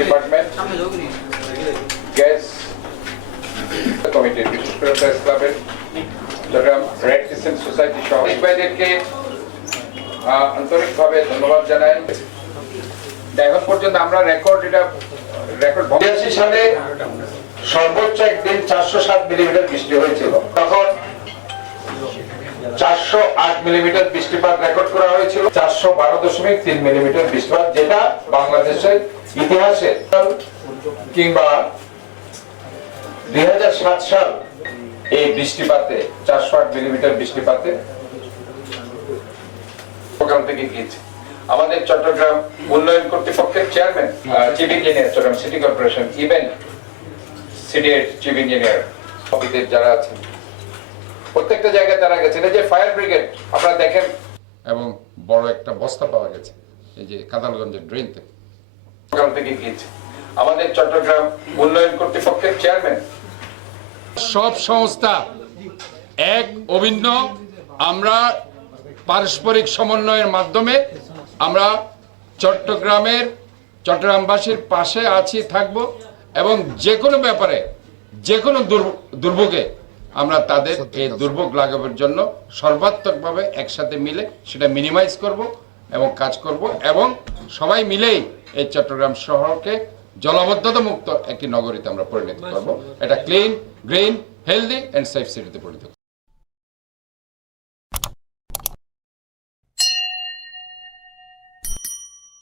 Department, gas কমিটির, বিশেষ করে প্রেস ক্লাবের, চট্টগ্রাম রেড ক্রিসেন্ট সোসাইটি সহ ভাইদেরকে আন্তরিকভাবে ধন্যবাদ জানাই। এখন পর্যন্ত আমরা রেকর্ড 82 সালে সর্বোচ্চ একদিন 407 মিলিমিটার বৃষ্টি হয়েছিল। তখন 408 মিলিমিটার বৃষ্টিপাত রেকর্ড করা হয়েছিল। 412.3 মিলিমিটার বৃষ্টিপাত, যেটা বাংলাদেশের ইতিহাসে কিংবা 2007 সাল এই বৃষ্টিপাতে 408 মিলিমিটার বৃষ্টিপাতে প্রোগ্রাম থেকে গিয়েছে। আমাদের চট্টগ্রাম উন্নয়ন কর্তৃপক্ষের chairman, chief engineer, Chattogram city corporation, even সিডিএর চিফ ইঞ্জিনিয়ার অফিসের যারা আছেন, প্রত্যেকটা জায়গায় তারা গেছেন। এই যে ফায়ার ব্রিগেড আপনারা দেখেন, এবং বড় একটা বস্তা পাওয়া গেছে এই যে কাদালগঞ্জের ড্রেন থেকে গিয়েছে। আমাদের চট্টগ্রাম উন্নয়ন কর্তৃপক্ষের চেয়ারম্যান, সব সংস্থা এক অভিন্ন, আমরা পারস্পরিক সমন্বয়ের মাধ্যমে আমরা চট্টগ্রামবাসীর পাশে আছি, থাকব, এবং যে কোনো ব্যাপারে, যে কোনো দুর্ভোগে আমরা তাদের এই দুর্ভোগ লাঘবের জন্য সর্বাত্মকভাবে একসাথে মিলে সেটা মিনিমাইজ করব এবং কাজ করব, এবং সবাই মিলেই এই চট্টগ্রাম শহরকে জলাবদ্ধতা মুক্ত একটি নগরীতে আমরা পরিণত করব। এটা clean, green, healthy and safe সিটিতে পরিণত করব।